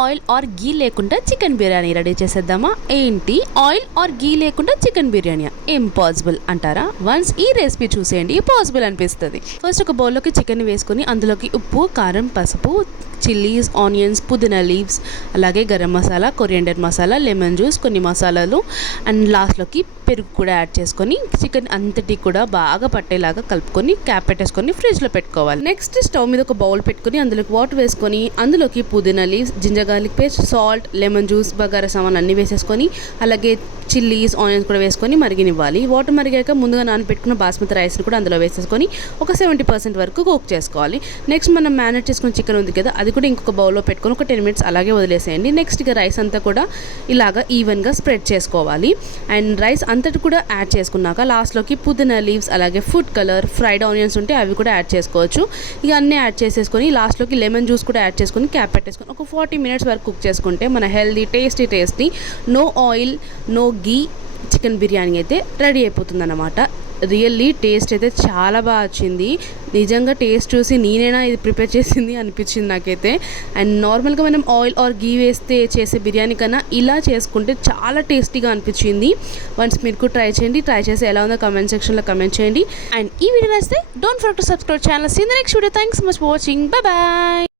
Oil are గీ లేకుండా chicken biryani ready చేసేద్దామా? ఏంటి ఆయిల్ ఆర్ గీ లేకుండా చికెన్ బిర్యానీ ఇంపాసిబుల్ అంటారా? వన్స్ ఈ రెసిపీ చూసేయండి, పాసిబుల్ అనిపిస్తుంది. ఫస్ట్ ఒక బౌల్లోకి చికెన్ వేసుకొని అందులోకి ఉప్పు, కారం, పసుపు, చిల్లీస్, ఆనియన్స్, పుదీనా లీవ్స్, అలాగే garam masala, coriander masala, lemon juice, కొన్ని మసాలాలు అండ్ లాస్ట్లోకి పెరుగు కూడా యాడ్ చేసుకొని చికెన్ అంతటి కూడా బాగా పట్టేలాగా కలుపుకొని క్యాప్ పెట్టేసుకొని ఫ్రిడ్జ్లో పెట్టుకోవాలి. నెక్స్ట్ స్టవ్ మీద ఒక బౌల్ పెట్టుకొని అందులోకి వాటర్ వేసుకొని అందులోకి పుదీనా leaves, ginger garlic paste, salt, lemon juice, బగారా సామాన్ అన్నీ వేసేసుకొని అలాగే చిల్లీస్, ఆనియన్స్ కూడా వేసుకొని మరిగినివ్వాలి. వాటర్ మరిగాక ముందుగా నానబెట్టుకున్న బాస్మతి రైస్ని కూడా అందులో వేసేసుకొని ఒక 70% వరకు కుక్ చేసుకోవాలి. నెక్స్ట్ మనం మ్యారినేట్ చేసుకున్న చికెన్ ఉంది కదా, అది కూడా ఇంకొక బౌల్లో పెట్టుకొని ఒక 10 minutes అలాగే వదిలేసేయండి. నెక్స్ట్ ఇక రైస్ అంతా కూడా ఇలాగా ఈవెన్గా స్ప్రెడ్ చేసుకోవాలి. అండ్ రైస్ అంతటి కూడా యాడ్ చేసుకున్నాక లాస్ట్లోకి పుదీనా లీవ్స్, అలాగే ఫుడ్ కలర్, ఫ్రైడ్ ఆనియన్స్ ఉంటే అవి కూడా యాడ్ చేసుకోవచ్చు. ఇక అన్నీ యాడ్ చేసేసుకొని లాస్ట్లోకి లెమన్ జ్యూస్ కూడా యాడ్ చేసుకొని క్యాప్ పెట్టేసుకొని ఒక 40 minutes వరకు కుక్ చేసుకుంటే మన healthy tasty no oil no ghee chicken biryani అయితే రెడీ అయిపోతుంది అన్నమాట. రియల్లీ టేస్ట్ అయితే చాలా బాగా వచ్చింది. నిజంగా టేస్ట్ చూసి నేనైనా ఇది ప్రిపేర్ చేసింది అనిపించింది నాకైతే. అండ్ నార్మల్గా మనం ఆయిల్ ఆర్ గీ వేస్తే చేసే బిర్యానీ కన్నా ఇలా చేసుకుంటే చాలా టేస్టీగా అనిపించింది. వన్స్ మీరు కూడా ట్రై చేయండి. ట్రై చేసి ఎలా ఉందో కామెంట్ సెక్షన్లో కామెంట్ చేయండి. అండ్ ఈ వీడియో నచ్చితే don't forget to subscribe channel. See in the next video. Thanks so much for watching. Bye bye.